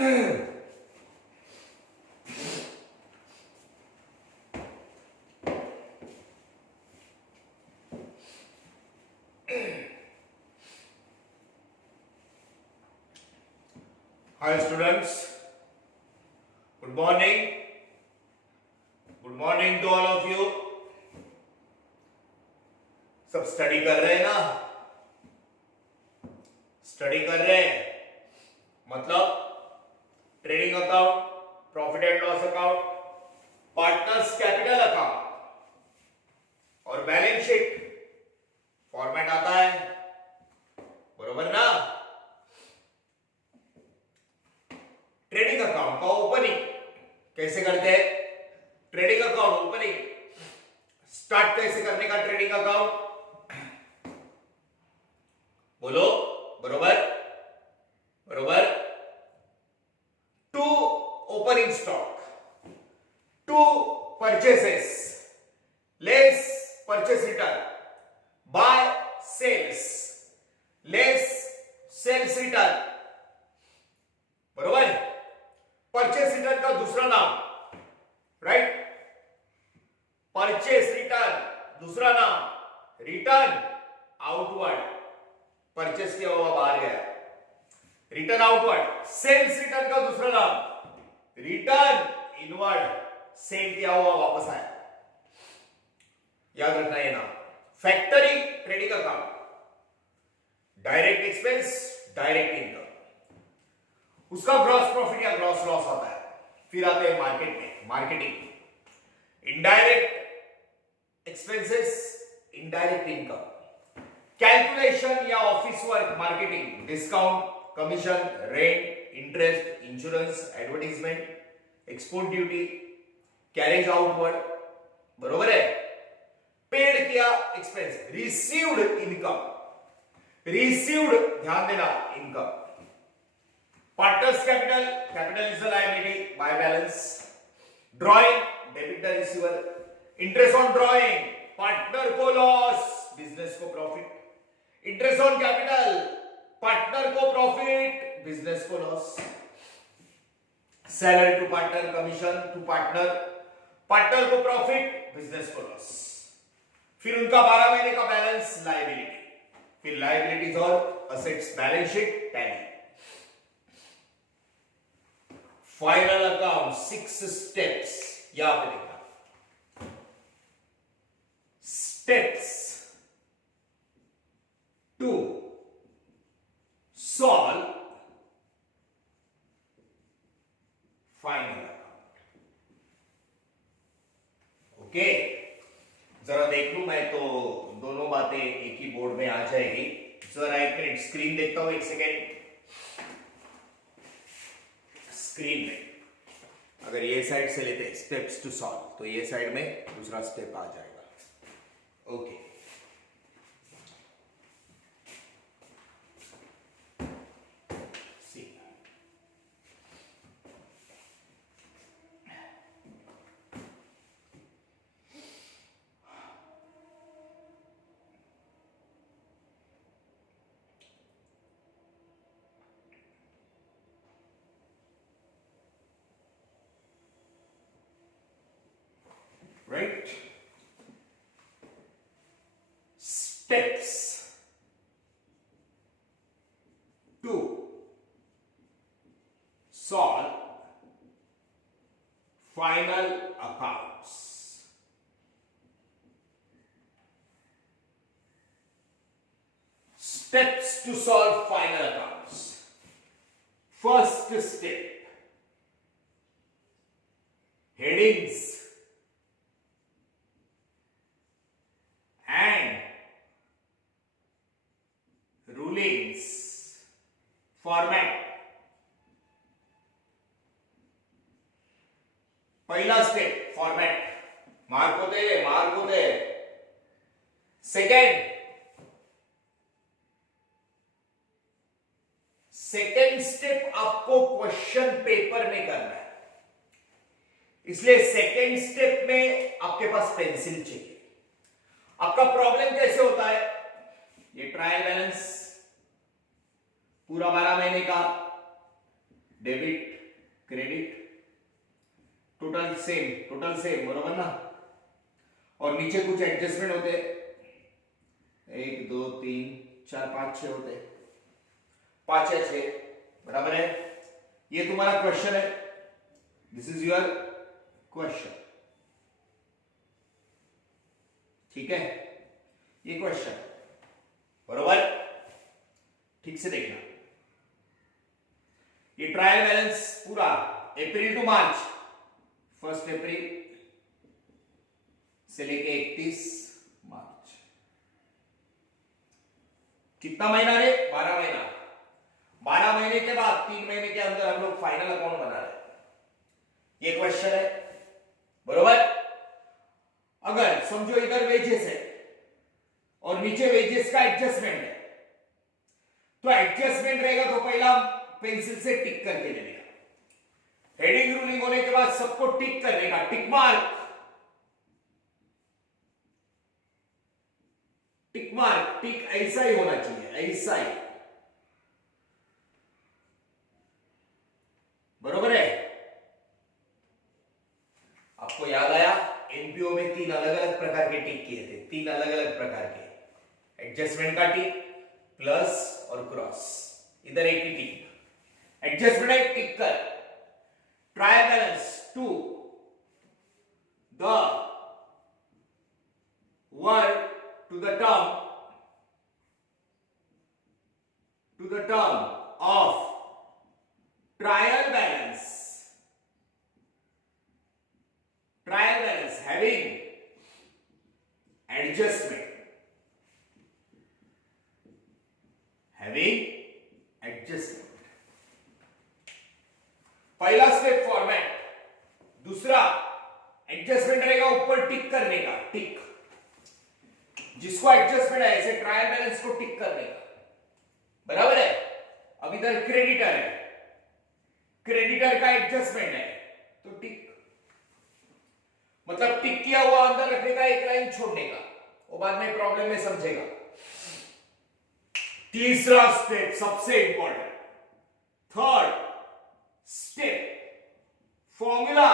Hi students, good morning. Good morning to all of you. सब study कर रहे हैं ना? स्टडी कर रहे हैं मतलब trading account, profit and loss account, partners capital account और बैलेंस शीट फॉर्मेट आता है, बरोबर ना? ट्रेडिंग अकाउंट का ओपनिंग कैसे करते हैं? ट्रेडिंग अकाउंट ओपनिंग स्टार्ट कैसे करने का? ट्रेडिंग अकाउंट बोलो, बरोबर बरोबर। To opening stock, to purchases, less purchase return, by sales, less sales return, बरोबर। परचेस रिटर्न का दूसरा नाम, राइट? परचेस रिटर्न दूसरा नाम रिटर्न आउटवर्ड, परचेस किया हुआ बाहर गया, रिटर्न आउटवर्ड। सेल्स रिटर्न का दूसरा नाम रिटर्न इनवर्ड, सेल किया हुआ वापस आया, याद रखना ये नाम। Factory trading account, direct expense, direct income, उसका ग्रॉस प्रॉफिट या ग्रॉस लॉस आता है। फिर आते हैं मार्केट में, marketing, indirect expenses, indirect income, calculation या office work, marketing, discount, commission, rent, interest, insurance, advertisement, export duty, carriage outward, बरोबर है। पेड किया एक्सपेंस, रिसीव्ड इनकम, रिसीव्ड ध्यान देना income. Partners capital, capital is the liability by balance. Drawing, debit the receiver, interest on drawing, partner को loss, business को profit. Interest on capital, partner को profit, business को loss. Salary to partner, commission to partner, partner को profit, business को loss. फिर उनका 12 महीने का बैलेंस, लायबिलिटी। फिर लायबिलिटीज और assets, balance sheet, tally. Final account 6 steps, यहां पे देखा steps to solve final account. Okay, जरा देख लूं मैं तो दोनों बातें एक ही बोर्ड में आ जाएगी। जरा एक मिनट स्क्रीन देखता हूं, एक सेकेंड। स्क्रीन में अगर ये साइड से लेते हैं स्टेप्स टू सॉल्व, तो ये साइड में दूसरा स्टेप आ जाएगा। Okay, see right? Steps to solve final accounts. Steps to solve final accounts. First step, headings rulings, format. पहला स्टेप फॉर्मेट, मार्क होते। सेकेंड स्टेप आपको क्वेश्चन पेपर में करना है, इसलिए सेकेंड स्टेप में आपके पास पेंसिल चाहिए। आपका प्रॉब्लम कैसे होता है? ये ट्रायल बैलेंस पूरा 12 महीने का, डेबिट क्रेडिट टोटल सेम बरोबर ना। और नीचे कुछ एडजस्टमेंट होते, 1 2 3 4 5 6 होते, 5 या 6 बराबर है। ये तुम्हारा क्वेश्चन है, दिस इज योर क्वेश्चन, ठीक है, ये क्वेश्चन बरोबर, ठीक से देखना। ये ट्रायल बैलेंस पूरा अप्रैल टू मार्च, 1 अप्रैल से लेके 31 मार्च, कितना महीना रे, 12 महीना। 12 महीने के बाद 3 महीने के अंदर हम लोग फाइनल अकाउंट बना रहे हैं, ये क्वेश्चन है बरोबर। अगर समझो इधर वेजेस है और नीचे वेजेस का एडजस्टमेंट है, तो एडजस्टमेंट रहेगा तो पहला पेंसिल से टिक करके लेने का, हेडिंग रूलिंग होने के बाद सबको टिक करने का, टिक मार्क, टिक मार्क, टिक ऐसा ही होना चाहिए, ऐसा ही, बरोबर है। आपको याद आया, एनपीओ में 3 अलग अलग प्रकार के टिक किए थे, 3 अलग अलग प्रकार के, एडजस्टमेंट का टिक, प्लस और क्रॉस, इधर एक ही टिक, एडजस्टमेंट एक टिक कर, trial balance to the word to the term of trial balance having adjustment, पहला स्टेप फॉर्मेट, दूसरा एडजस्टमेंट रहेगा ऊपर टिक करने का, टिक, जिसको एडजस्टमेंट है ऐसे ट्रायल बैलेंस को टिक करने का, बराबर है। अब इधर क्रेडिटर है, क्रेडिटर का एडजस्टमेंट है तो टिक, मतलब टिक किया हुआ अंदर रखने का, एक लाइन छोड़ने का, वो बाद में प्रॉब्लम में समझेगा। तीसरा स्टेप सबसे important, third step, formula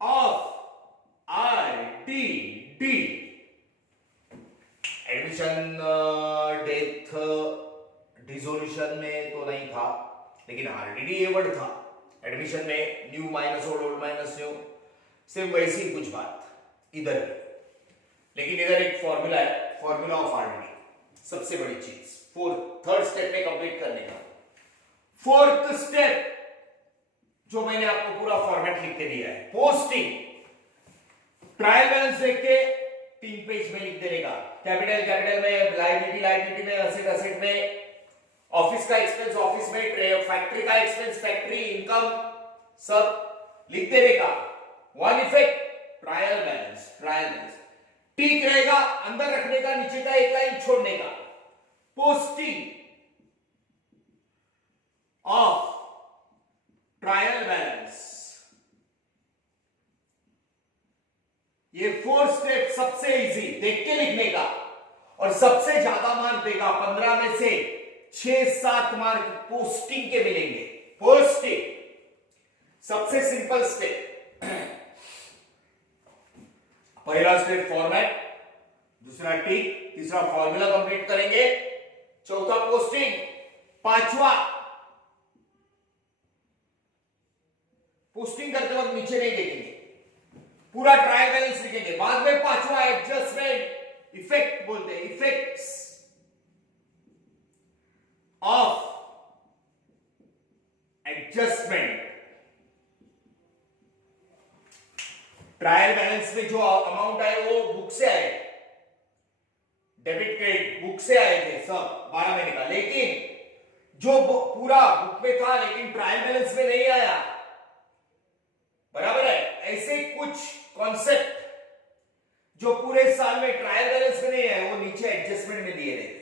of RDD, admission death dissolution में तो नहीं था, लेकिन आरडीडी ये वर्ड था एडमिशन में, new minus old, old minus new, सिर्फ वैसी कुछ बात इधर भी, लेकिन इधर एक फॉर्मूला है, फॉर्मूला ऑफ आरडीडी, सबसे बड़ी चीज, थर्ड स्टेप में कंप्लीट करने का। फोर्थ स्टेप जो मैंने आपको पूरा फॉर्मेट लिख के दिया है, पोस्टिंग, ट्रायल बैलेंस देख के 3 पेज में लिख देने का, कैपिटल में, लायबिलिटी में, असेट में, ऑफिस का एक्सपेंस ऑफिस में, फैक्ट्री का एक्सपेंस फैक्ट्री, इनकम सब लिख देने का। वन इफेक्ट, ट्रायल बैलेंस, टिक रहेगा अंदर रखने का, नीचे का एक लाइन छोड़ने का, पोस्टिंग ऑफ ट्रायल बैलेंस, ये 4 स्टेप सबसे इजी, देख के लिखने का, और सबसे ज्यादा मार्क देगा 15 में से 6-7 मार्क पोस्टिंग के मिलेंगे। पोस्टिंग सबसे सिंपल स्टेप, पहला स्टेप फॉर्मेट, दूसरा टिक, तीसरा फॉर्मूला कंप्लीट करेंगे, चौथा पोस्टिंग, पांचवा पोस्टिंग करते वक्त नीचे नहीं देखेंगे, पूरा ट्रायल बैलेंस लिखेंगे, बाद में पांचवा एडजस्टमेंट, इफेक्ट बोलते हैं, effects of adjustment. Trial balance में जो अमाउंट आए वो बुक से आए, डेबिट क्रेडिट बुक से आए थे सब 12 महीने का, लेकिन जो पूरा बुक में था लेकिन ट्रायल बैलेंस में नहीं आया, बराबर है। ऐसे कुछ कॉन्सेप्ट जो पूरे साल में ट्रायल बैलेंस में नहीं है वो नीचे एडजस्टमेंट में दिए रहते,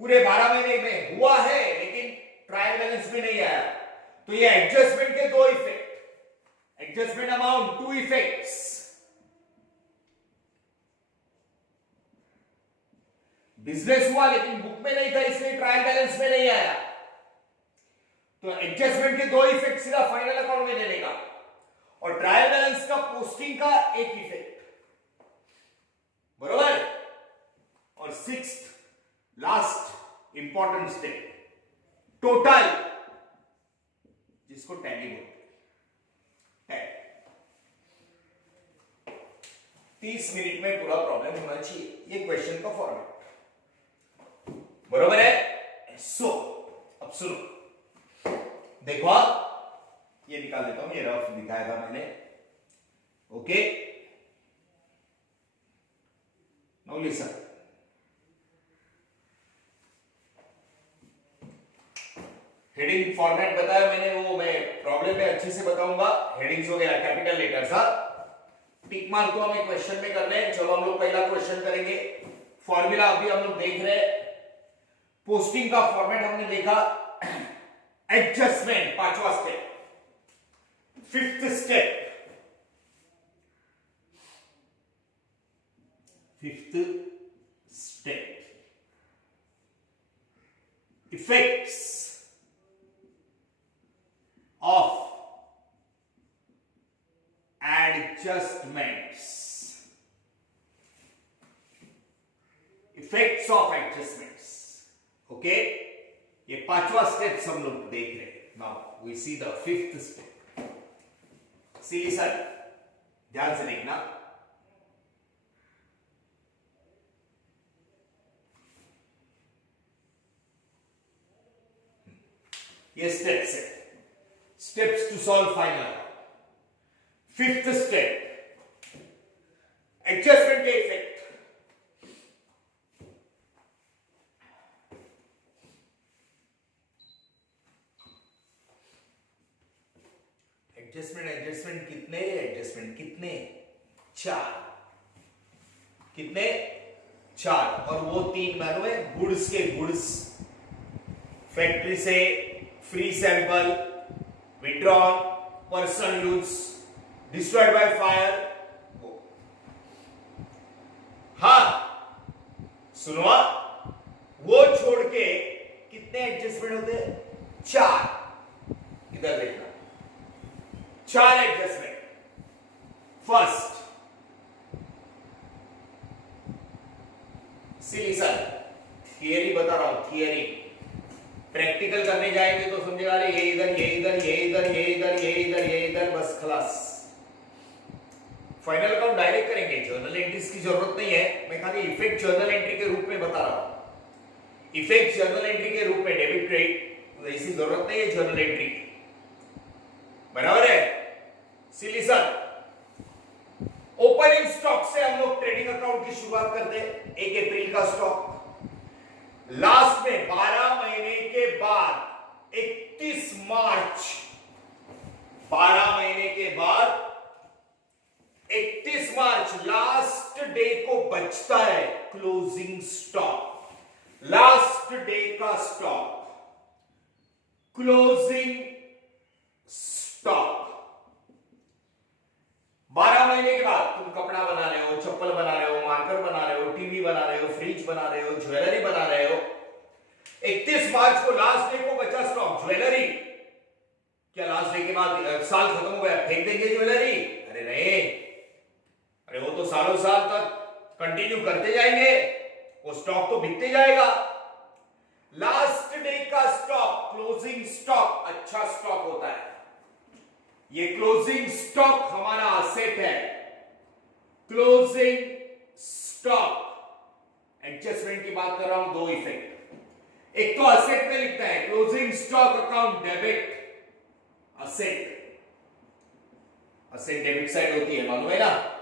पूरे 12 महीने में हुआ है लेकिन ट्रायल बैलेंस में नहीं आया, तो ये एडजस्टमेंट के 2 effect, adjustment amount 2 effects, business हुआ लेकिन बुक में नहीं था इसलिए ट्रायल बैलेंस में नहीं आया, तो एडजस्टमेंट के दो इफेक्ट सीधा फाइनल अकाउंट में देने का, और ट्रायल बैलेंस का पोस्टिंग का एक इफेक्ट, बरोबर। और sixth last important step, total, जिसको टैली बोलते हैं। 30 मिनट में पूरा प्रॉब्लम होना चाहिए, ये क्वेश्चन का फॉर्मेट, बरोबर है। सो अब सुनो, देखो ये निकाल देता हूं, ये रफ दिखाया था मैंने, okay. Now listen, heading format बताया मैंने, वो मैं प्रॉब्लम में अच्छे से बताऊंगा। हेडिंग्स वगैरह कैपिटल लेटर्स, टिक मार्क तो हमें क्वेश्चन में करने हैं। चलो हम लोग पहला क्वेश्चन करेंगे। फॉर्मूला अभी हम लोग देख रहे हैं, पोस्टिंग का फॉर्मेट हमने देखा, एडजस्टमेंट पांचवा step, fifth step, effects of adjustments, effects of adjustments, okay. ये पांचवा स्टेप हम लोग देख रहे हैं। Now we see the fifth step. See sir, ध्यान से देखना, ये स्टेप्स है, steps to solve final। Fifth step, adjustment के इफेक्ट। एडजस्टमेंट कितने? चार। कितने? चार। और वो तीन मालूम है, गुड्स के गुड्स, फैक्ट्री से free sample, withdrawn, personal use, destroyed by fire। हाँ सुनो, वो छोड़ के कितने एडजस्टमेंट होते हैं? चार। इधर देखना, चार एडजस्टमेंट। फर्स्ट, सिलीसन, थियरी बता रहा हूं, थियरी। प्रैक्टिकल करने जाएंगे तो समझेगा, अरे ये इधर, ये इधर, ये इधर, ये इधर, ये इधर, ये इधर, बस खलास। फाइनल अकाउंट डायरेक्ट करेंगे, जर्नल एंट्रीज की जरूरत नहीं है। मैं खाली इफेक्ट जर्नल एंट्री के रूप में बता रहा हूं। इफेक्ट जर्नल एंट्री के रूप में डेबिट क्रेडिट, ऐसी जरूरत नहीं है जर्नल एंट्री की, बराबर है। सिलीसन, ओपनिंग स्टॉक से हम लोग ट्रेडिंग अकाउंट की शुरुआत करते हैं। 1 अप्रैल का स्टॉक, लास्ट में 12 महीने के बाद 31 मार्च, 12 महीने के बाद 31 मार्च लास्ट डे को बचता है क्लोजिंग स्टॉक। लास्ट डे का स्टॉक, क्लोजिंग स्टॉक। 12 महीने के बाद तुम कपड़ा बना रहे हो, चप्पल बना रहे हो, मार्कर बना रहे हो, टीवी बना रहे हो, फ्रिज बना रहे हो, ज्वेलरी बना रहे हो। 31 मार्च को लास्ट डे को बचा स्टॉक ज्वेलरी। क्या लास्ट डे के बाद साल खत्म हो गया फेंक देंगे ज्वेलरी? अरे नहीं, अरे वो तो सालों साल तक कंटिन्यू करते जाएंगे, वो स्टॉक तो बिकते जाएगा। लास्ट डे का स्टॉक, क्लोजिंग स्टॉक, अच्छा स्टॉक होता है। ये क्लोजिंग स्टॉक हमारा असेट है। क्लोजिंग स्टॉक, एडजस्टमेंट की बात कर रहा हूं, दो इफेक्ट। एक तो असेट में लिखता है closing stock account debit, asset, asset debit side होती है, मालूम है ना।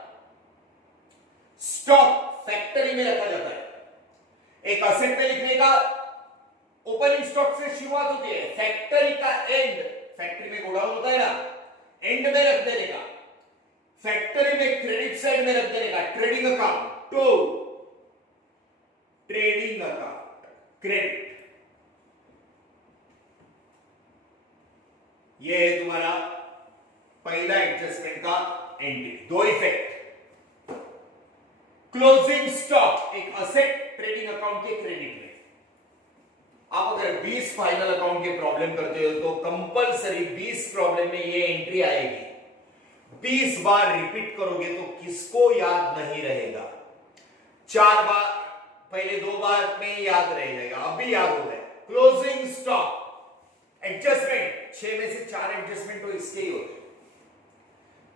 स्टॉक फैक्टरी में रखा जाता है। एक असेट में लिखने का ओपनिंग स्टॉक से शुरुआत होती है, फैक्टरी का एंड, फैक्टरी में गोडाउन होता है ना, एंड में रख देने का, फैक्टरी में क्रेडिट साइड में रख देने का, trading account, to trading account, credit. ये है तुम्हारा पहला एडजस्टमेंट का एंट्री। दो इफेक्ट, क्लोजिंग स्टॉक एक असेट, ट्रेडिंग अकाउंट के क्रेडिट में। आप अगर 20 फाइनल अकाउंट के प्रॉब्लम करते हो तो कंपलसरी 20 प्रॉब्लम में ये एंट्री आएगी। 20 बार रिपीट करोगे तो किसको याद नहीं रहेगा? 4 बार, पहले 2 बार में याद रह जाएगा, अब भी याद हो गया। क्लोजिंग स्टॉक एडजस्टमेंट, 6 में से 4 एडजस्टमेंट तो इसके ही होते।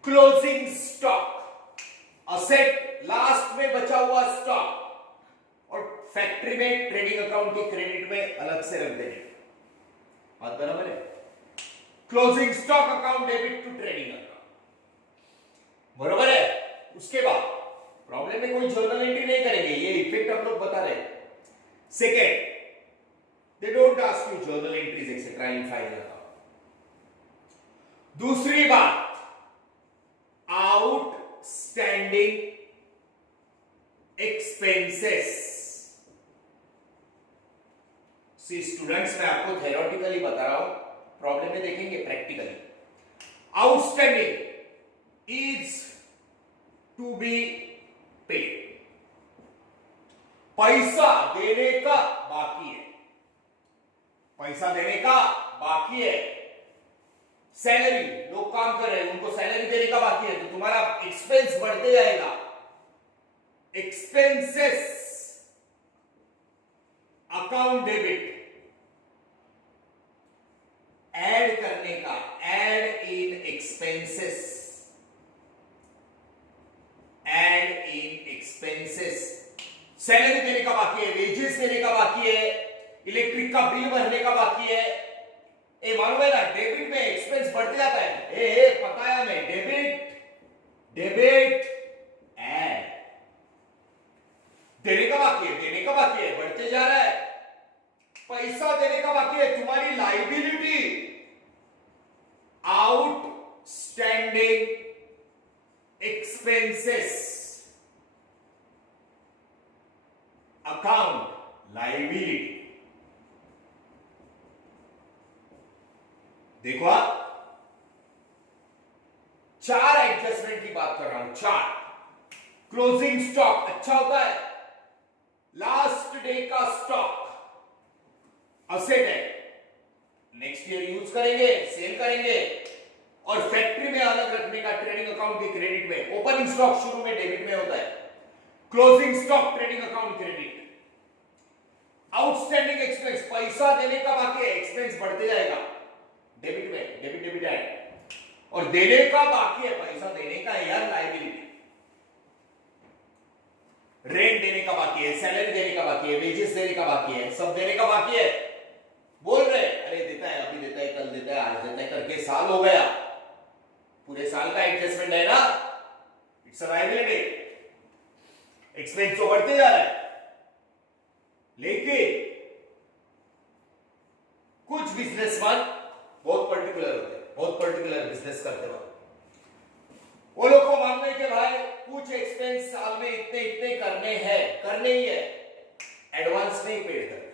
क्लोजिंग स्टॉक असेट, लास्ट में बचा हुआ स्टॉक, और फैक्ट्री में ट्रेडिंग अकाउंट के क्रेडिट में अलग से रख देंगे। बात बराबर है? Closing stock account debit to trading account, बराबर है? उसके बाद प्रॉब्लम में कोई जर्नल एंट्री नहीं करेंगे, ये इफेक्ट हम लोग बता रहे हैं। Second, they don't ask you journal entries etcetera in final account. दूसरी बात, आउटस्टैंडिंग एक्सपेंसेस। सी स्टूडेंट्स, मैं आपको थ्योरेटिकली बता रहा हूं, प्रॉब्लम में देखेंगे practically. Outstanding is to be paid, पैसा देने का बाकी है, पैसा देने का बाकी है। सैलरी, लोग काम कर रहे हैं, उनको सैलरी देने का बाकी है, तो तुम्हारा एक्सपेंस बढ़ते जाएगा। एक्सपेंसेस अकाउंट डेबिट ऐड करने का, add in expenses, add in expenses. Salary देने का बाकी है, वेजेस देने का बाकी है, इलेक्ट्रिक का बिल भरने का बाकी है। ए मालूम है ना, डेबिट में एक्सपेंस बढ़ते जाता है। ए पता है हमें, डेबिट ऐड, देने का बाकी है, देने का बाकी है, बढ़ते जा रहा है। पैसा देने का बाकी है, तुम्हारी liability, outstanding expenses account liability. देखो आप, 4 एडजस्टमेंट की बात कर रहा हूं, 4। क्लोजिंग स्टॉक अच्छा होता है, लास्ट डे का स्टॉक असेट है, नेक्स्ट ईयर यूज करेंगे, सेल करेंगे। और फैक्ट्री में अलग रखने का, ट्रेडिंग अकाउंट के क्रेडिट में। ओपनिंग स्टॉक शुरू में डेबिट में होता है, closing stock trading account credit. Outstanding expense, पैसा देने का बाकी है, एक्सपेंस बढ़ते जाएगा, डेबिट में, डेबिट ऐड। और देने का बाकी है, पैसा देने का है यार, लायबिलिटी। रेंट देने का बाकी है, सैलरी देने का बाकी है, वेजेस देने का बाकी है, सब देने का बाकी है। बोल रहे अरे देता है, अभी देता है, कल देता है, आज देता है, करके साल हो गया, पूरे साल का एडजस्टमेंट है ना, इट्स अ लायबिलिटी। एक्सपेंस तो बढ़ते जा रहा है, लेकिन कुछ बिजनेसमैन बहुत पर्टिकुलर होते हैं, बहुत पर्टिकुलर बिजनेस करते हैं। वो लोग को मानना है कि भाई कुछ एक्सपेंस साल में इतने इतने करने हैं, करने ही है, एडवांस में ही पेड करते हैं।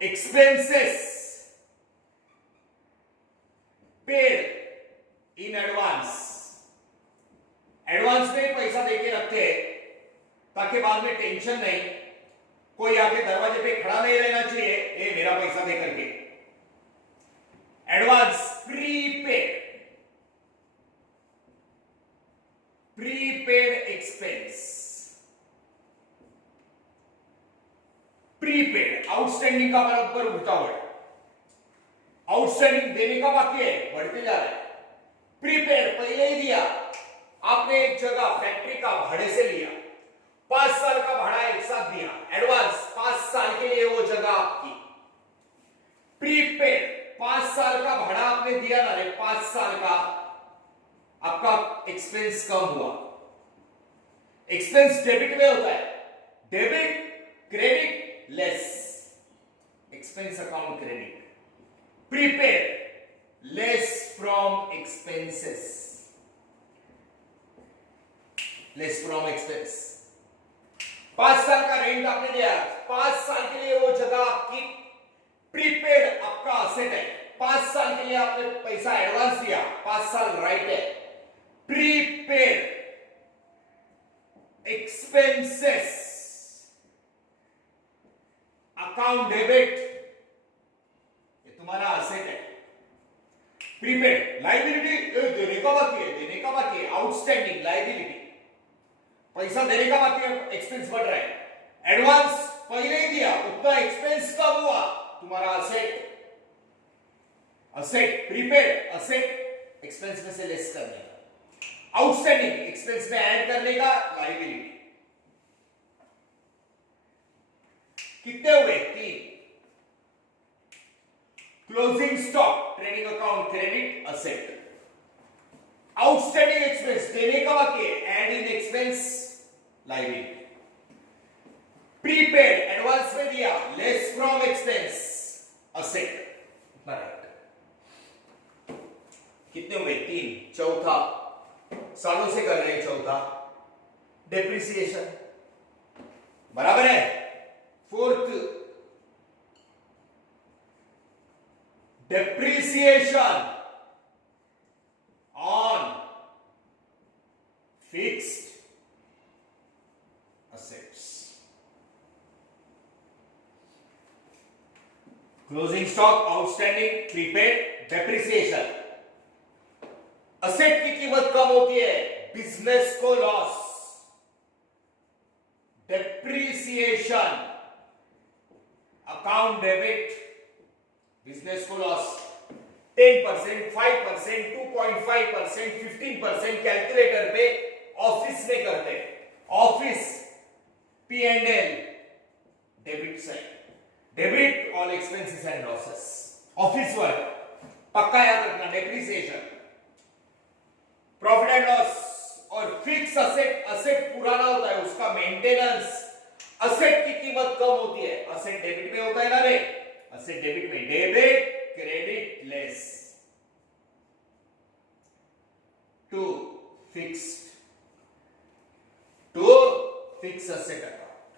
Expenses paid in advance, advance में पैसा देके रखते हैं ताकि बाद में टेंशन नहीं, कोई आके दरवाजे पे खड़ा नहीं रहना चाहिए, ए मेरा पैसा दे करके। Advance prepaid, prepaid expense, prepaid outstanding का बराबर उल्टा हुआ, आउटस्टैंडिंग देने का बाकी है, बढ़ते जा रहा है। प्रीपेड पहले ही दिया, आपने एक जगह फैक्ट्री का भाड़े से लिया, 5 साल का भाड़ा एक साथ दिया, एडवांस 5 साल के लिए वो जगह आपकी। प्रीपेड 5 साल का भाड़ा आपने दिया ना रे, 5 साल का, आपका एक्सपेंस कम हुआ। एक्सपेंस डेबिट में होता है, debit credit less, expense account credit. Prepaid less from expenses, less from expense. 5 साल का रेंट आपने दिया, 5 साल के लिए वो जगह आपकी। प्रीपेड आपका असेट है, 5 साल के लिए आपने पैसा एडवांस दिया, 5 साल राइट है। प्रीपेड एक्सपेंसेस अकाउंट डेबिट, ये तुम्हारा असेट है। प्रीपेड लाइबिलिटी, देने का बाकी है, देने का बाकी है। आउटस्टैंडिंग लाइबिलिटी, पैसा देने का बाकी है, एक्सपेंस बढ़ रहा है। एडवांस पहले ही दिया, उतना एक्सपेंस कब हुआ, तुम्हारा asset. Asset prepaid, asset expense में से लेस करने का, आउटस्टैंडिंग एक्सपेंस में ऐड करने का, लाइबिलिटी। कितने हुए, 3। Closing stock, trading account, credit, asset. Outstanding expense, देने का बाकी है, add in expense, liability. Prepaid, advance में दिया, लेस फ्रॉम एक्सपेंस, असेट। इतना राइट। कितने हुए, 3। चौथा, सालों से कर रहे हैं, चौथा डेप्रिसिएशन, बराबर है। 4th, depreciation on fixed assets. Closing stock, outstanding, prepaid, depreciation. Asset की कीमत कम होती है, बिजनेस को loss. Depreciation, account debit, business को लॉस। 10%, 5%, 2.5%, 15% कैलकुलेटर पे ऑफिस में करते हैं। Office P&L, debit side, debit all expenses and losses. Office work पक्का याद रखना, डेप्रिसिएशन। प्रॉफिट एंड लॉस और फिक्स असेट, असेट पुराना होता है, उसका मेंटेनेंस। असेट की कीमत कम होती है, असेट डेबिट में होता है ना रे, असेट डेबिट में, debit credit less. 2 fix asset account,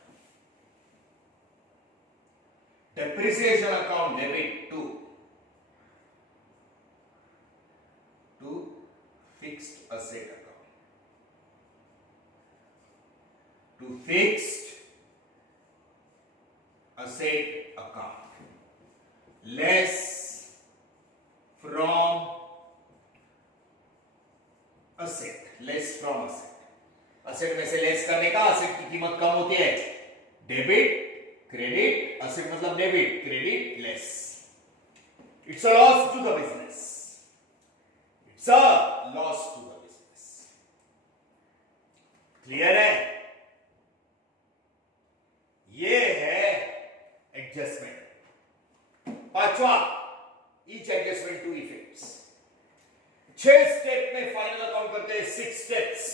depreciation account, debit. 2 fixed asset account, to fixed asset account, less from asset, less from asset, asset में से लेस करने का, asset की कीमत कम होती है, डेबिट क्रेडिट, asset मतलब debit credit less. It's a loss to the business, it's a loss to the business. Clear है? ये है एडजस्टमेंट। 5वां, each adjustment two effects. 6 step में फाइनल अकाउंट करते हैं, 6 steps,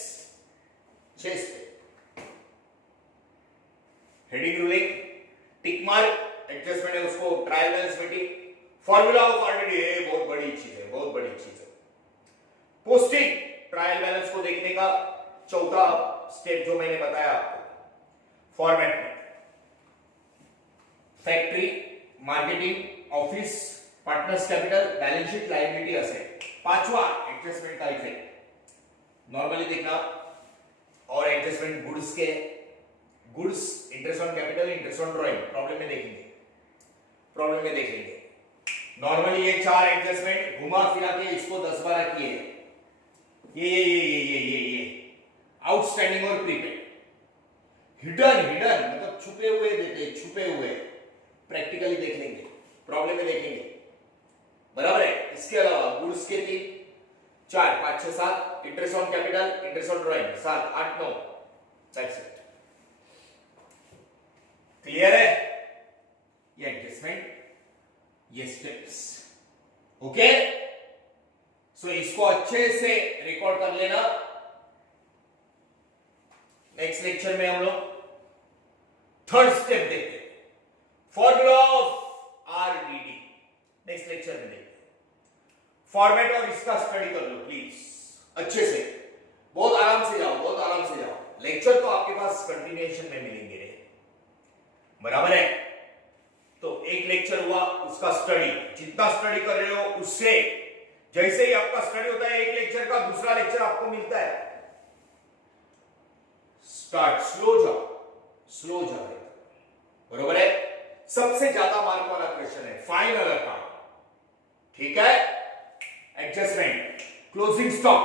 6 step. Heading ruling, tick mark, adjustment है उसको trial balance meeting, formula of already है, बहुत बड़ी चीज है, बहुत बड़ी चीज है। पोस्टिंग, ट्रायल बैलेंस को देखने का चौथा स्टेप जो मैंने बताया आपको। फॉर्मेट में factory, marketing, office, partners capital, balance sheet, liability, asset. 5वां, एडजस्टमेंट का इफेक्ट। नॉर्मली देखना, और एडजस्टमेंट गुड्स के, goods, interest on capital, interest on drawing, problem में देखेंगे, प्रॉब्लम में देखेंगे। नॉर्मली ये 4 एडजस्टमेंट घुमा फिरा के इसको 10-12 किए। ये आउटस्टैंडिंग और प्रीपेड, हिडन मतलब छुपे हुए देते, छुपे हुए, प्रैक्टिकली देख लेंगे, प्रॉब्लम में देखेंगे, बराबर है। इसके अलावा गुड्स के 3, 4, 5, 6, 7, interest on capital, interest on drawing 7, 8, 9, that's it. Clear है? ये एडजस्टमेंट, ये स्टेप्स, ओके। सो इसको अच्छे से रिकॉर्ड कर लेना। नेक्स्ट लेक्चर में हम लोग 3rd स्टेप देखते हैं, formula of RDD. Next lecture में देखते हैं। फॉर्मेट और इसका स्टडी कर लो प्लीज अच्छे से, बहुत आराम से जाओ, बहुत आराम से जाओ। लेक्चर तो आपके पास कंटिन्यूएशन में मिलेंगे रे, बराबर है। तो एक लेक्चर हुआ, उसका स्टडी, जितना स्टडी कर रहे हो उससे, जैसे ही आपका स्टडी होता है एक लेक्चर का, दूसरा लेक्चर आपको मिलता है। स्टार्ट, स्लो जाओ, स्लो जाओ, बरोबर है। सबसे ज्यादा मार्क वाला क्वेश्चन है, फाइनल अकाउंट, ठीक है। Adjustment, closing stock,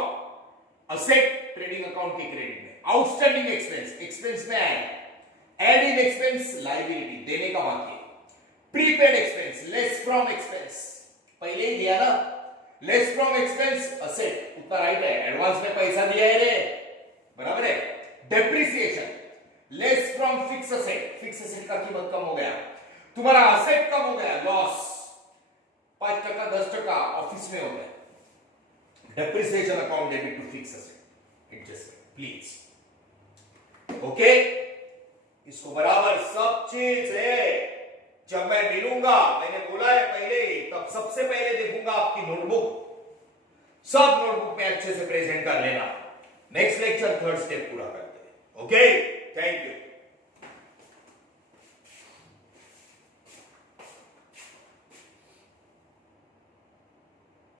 asset trading account के क्रेडिट में, आउटस्टैंडिंग एक्सपेंस, एक्सपेंस में ऐड इन एक्सपेंस लायबिलिटी, देने का बाकी, prepaid expense, less from expense, पहले ही दिया ना, लेस फ्रॉम एक्सपेंस असेट, उतना राइट है, एडवांस में पैसा दिया है रे, बराबर है। Depreciation, less from fix asset, fix asset का कीमत कम हो गया, तुम्हारा असेट कम हो गया, लॉस 5% 10% ऑफिस में हो गया। Depreciation account debit to fix asset, adjust please, okay. इसको बराबर सब चीज है। जब मैं मिलूंगा, मैंने बोला है पहले, तब सबसे पहले देखूंगा आपकी नोटबुक, सब नोटबुक में अच्छे से प्रेजेंट कर लेना। नेक्स्ट लेक्चर थर्ड स्टेप पूरा करते हैं, ओके। Thank you.